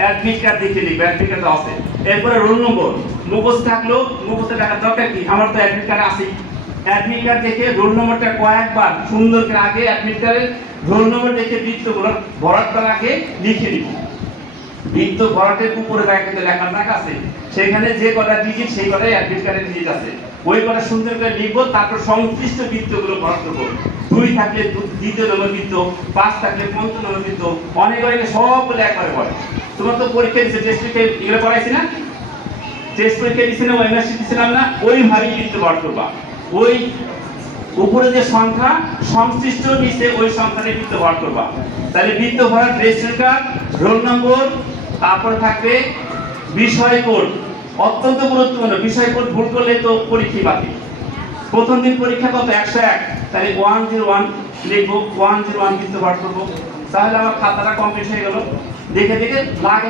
Admit card দেখে লিখবে, admit card আছে। এরপরে রোল নম্বর মুখস্থ থাকলো, মুখস্থ রাখার দরকার কি, আমার তো অ্যাডমিট কার্ড আছে। অ্যাডমিট কার্ড দেখে রোল নম্বরটা কয়েকবার সুন্দর করে আগে অ্যাডমিট কার্ডের রোল নম্বর দেখে বৃত্তগুলো ভরাটটার আগে লিখে নিব। বৃত্ত ভরাটের উপরে কিন্তু লেখার দাগ আছে, সেখানে যে কটা ডিজিট সেই কটাই অ্যাডমিট কার্ডের ডিজিট আছে, ওই কটা সুন্দর করে লিখবো। তারপর সংশ্লিষ্ট বৃত্তগুলো ভরাট করবো। 2 থাকলে দ্বিতীয় নম্বর বৃত্ত, 5 থাকলে পঞ্চম নম্বর বৃত্ত, অনেক অনেকে সবগুলো একবারে পড়ে। তোমার তো পরীক্ষা দিচ্ছে, টেস্ট পরীক্ষা এগুলো পড়াইছি না, টেস্ট পরীক্ষা দিচ্ছে না, এমএসসি দিচ্ছিলাম না, ওইভাবেই বৃত্ত ভরাট করবা। ওই উপরে যে সংখ্যা সংশ্লিষ্ট নিচে ওই সংখ্যাটা বৃত্ত ভরাট করবা। তাহলে বৃত্ত ভরাট রেজিস্ট্রেশন কার্ড, রোল নম্বর, তারপরে থাকবে বিষয় কোড। অত্যন্ত গুরুত্বপূর্ণ, বিষয় কোড ভুল করলে তো পরীক্ষা বাতিল। প্রথম দিন পরীক্ষা কত, 101, তাহলে 101 লিখবো, 101 বৃত্ত ভরাট করবো। তাহলে আমার খাতাটা কমপ্লিট হয়ে গেল। দেখে দেখে লাগে